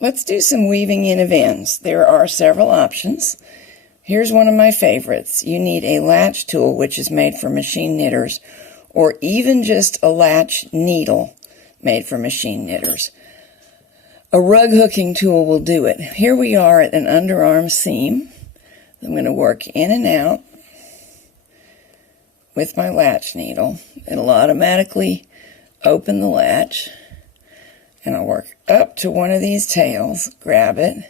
Let's do some weaving in of ends. There are several options. Here's one of my favorites. You need a latch tool, which is made for machine knitters, or even just a latch needle made for machine knitters. A rug hooking tool will do it. Here we are at an underarm seam. I'm going to work in and out with my latch needle. It'll automatically open the latch, and I'll work up to one of these tails, grab it,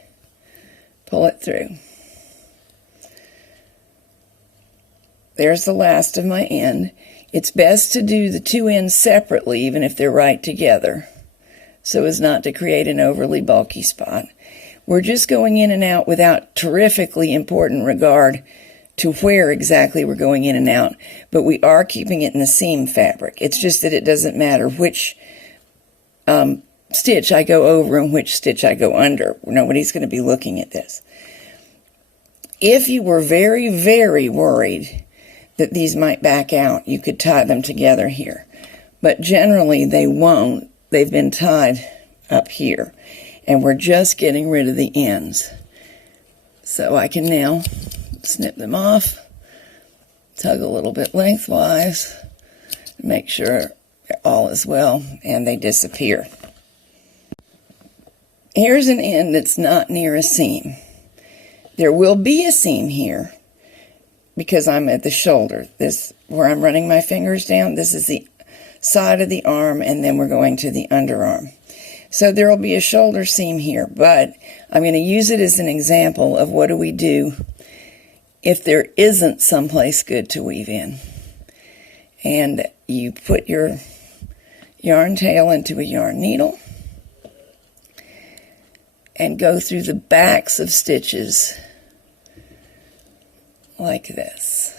pull it through. There's the last of my end. It's best to do the two ends separately, even if they're right together, so as not to create an overly bulky spot. We're just going in and out without terrifically important regard to where exactly we're going in and out, but we are keeping it in the seam fabric. It's just that it doesn't matter which stitch I go over and which stitch I go under. Nobody's going to be looking at this. If you were very, very worried that these might back out, you could tie them together here. But generally they won't. They've been tied up here, and we're just getting rid of the ends. So I can now snip them off, tug a little bit lengthwise, make sure all is well, and they disappear. Here's an end that's not near a seam. There will be a seam here because I'm at the shoulder. This, where I'm running my fingers down, this is the side of the arm, and then we're going to the underarm. So there will be a shoulder seam here, but I'm going to use it as an example of what do we do if there isn't someplace good to weave in. And you put your yarn tail into a yarn needle and go through the backs of stitches like this.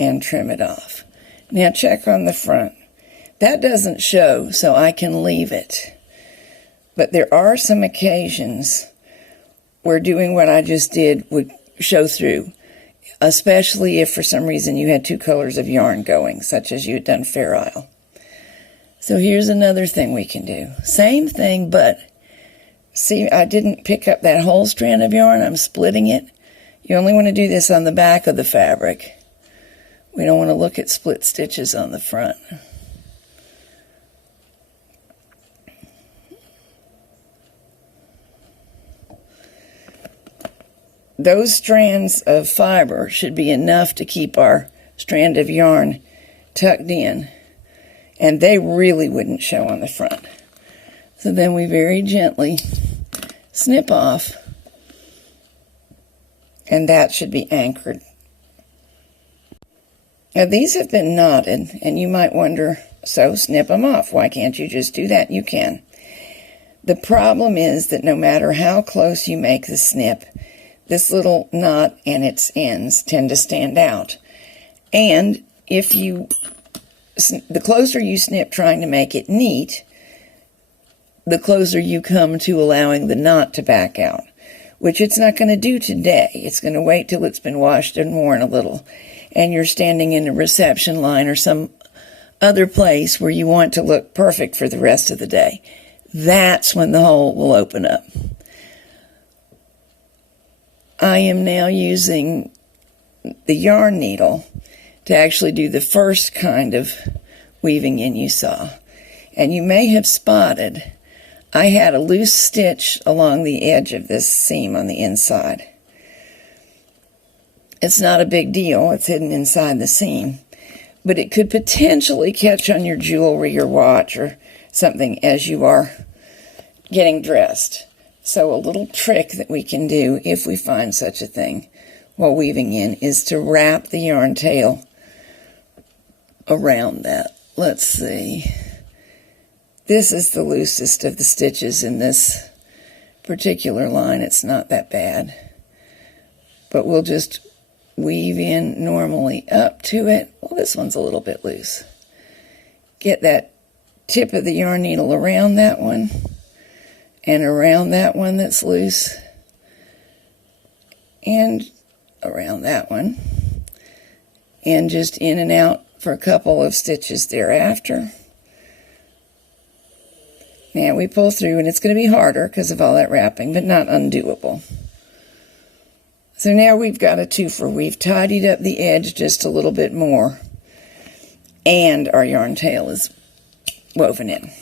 And trim it off. Now check on the front. That doesn't show, so I can leave it. But there are some occasions where doing what I just did would show through, especially if for some reason you had two colors of yarn going, such as you had done Fair Isle. So here's another thing we can do. Same thing, but see, I didn't pick up that whole strand of yarn. I'm splitting it. You only want to do this on the back of the fabric. We don't want to look at split stitches on the front. Those strands of fiber should be enough to keep our strand of yarn tucked in, and they really wouldn't show on the front. So then we very gently snip off, and that should be anchored. Now these have been knotted, and you might wonder, so snip them off. Why can't you just do that? You can. The problem is that no matter how close you make the snip, this little knot and its ends tend to stand out. And if you, the closer you snip trying to make it neat, the closer you come to allowing the knot to back out, which it's not going to do today. It's going to wait till it's been washed and worn a little, and you're standing in a reception line or some other place where you want to look perfect for the rest of the day. That's when the hole will open up. I am now using the yarn needle to actually do the first kind of weaving in you saw. And you may have spotted I had a loose stitch along the edge of this seam on the inside. It's not a big deal, it's hidden inside the seam, but it could potentially catch on your jewelry or watch or something as you are getting dressed. So a little trick that we can do, if we find such a thing while weaving in, is to wrap the yarn tail around that. Let's see. This is the loosest of the stitches in this particular line. It's not that bad. But we'll just weave in normally up to it. Well, this one's a little bit loose. Get that tip of the yarn needle around that one and around that one that's loose and around that one, and just in and out for a couple of stitches thereafter. Now we pull through, and it's going to be harder because of all that wrapping, but not undoable. So now we've got a twofer. We've tidied up the edge just a little bit more, and our yarn tail is woven in.